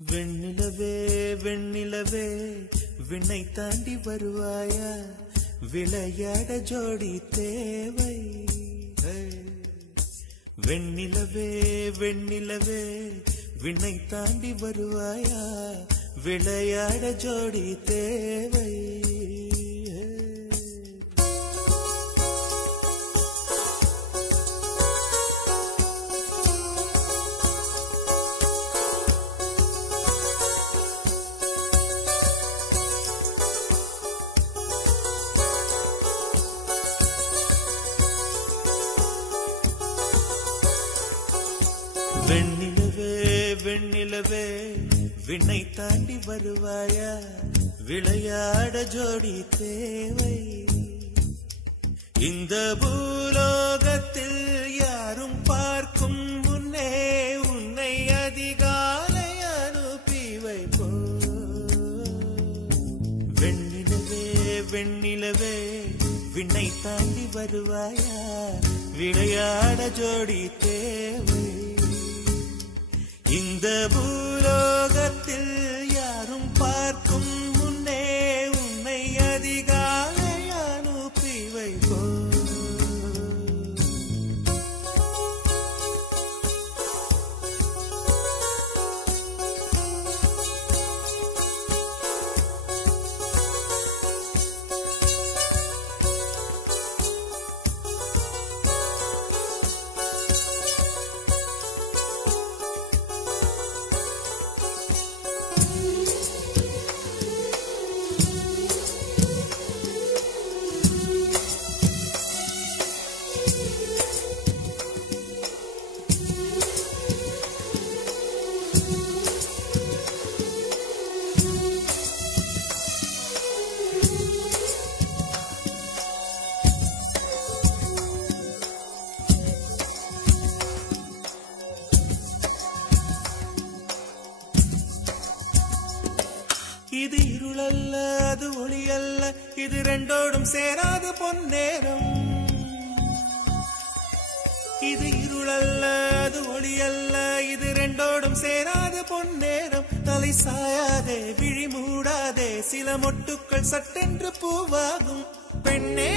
வெண்ணிலவே வெண்ணிலவே விண்ணை தாண்டி வருவாயா, விளையாட ஜோடி தேவை. வெண்ணிலவே வெண்ணிலவே விண்ணை தாண்டி வருவாயா, விளையாட ஜோடி தேவை. வெண்ணிலவே வெண்ணிலவே விண்ணை தாண்டி வருவாயா, விளையாட ஜோடி தேவை. இந்த பூலோகத்தில் யாரும் பார்க்கும் முன்னே உன்னை அதிகாலை அனுப்பி வைப்போ. வெண்ணிலவே வெண்ணிலவே விண்ணை தாண்டி வருவாயா, விளையாட ஜோடி தேவை. இந்த பூலோகத்தில் யாரும் பார்க்கும் முன்னே உன்னை அதிகாலை அனுப்பி வைப்போ. இது இருளல்ல அது ஒளி அல்ல, இது ரெண்டோடும் சேராது பொன்னேரம். இது இருளல்ல அது ஒளி அல்ல, இது ரெண்டோடும் சேராது பொன்னேரம். தலை சாயாதே விழி மூடாதே, சில மொட்டுக்கள் சட்டென்று பூவாகும். பெண்ணே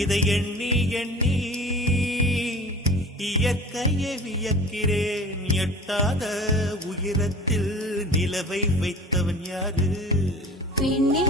இதை எண்ணி எண்ணி இயற்கையை வியக்கிறேன். எட்டாத உயரத்தில் நிலவை வைத்தவன் யாரு? பெண்ணே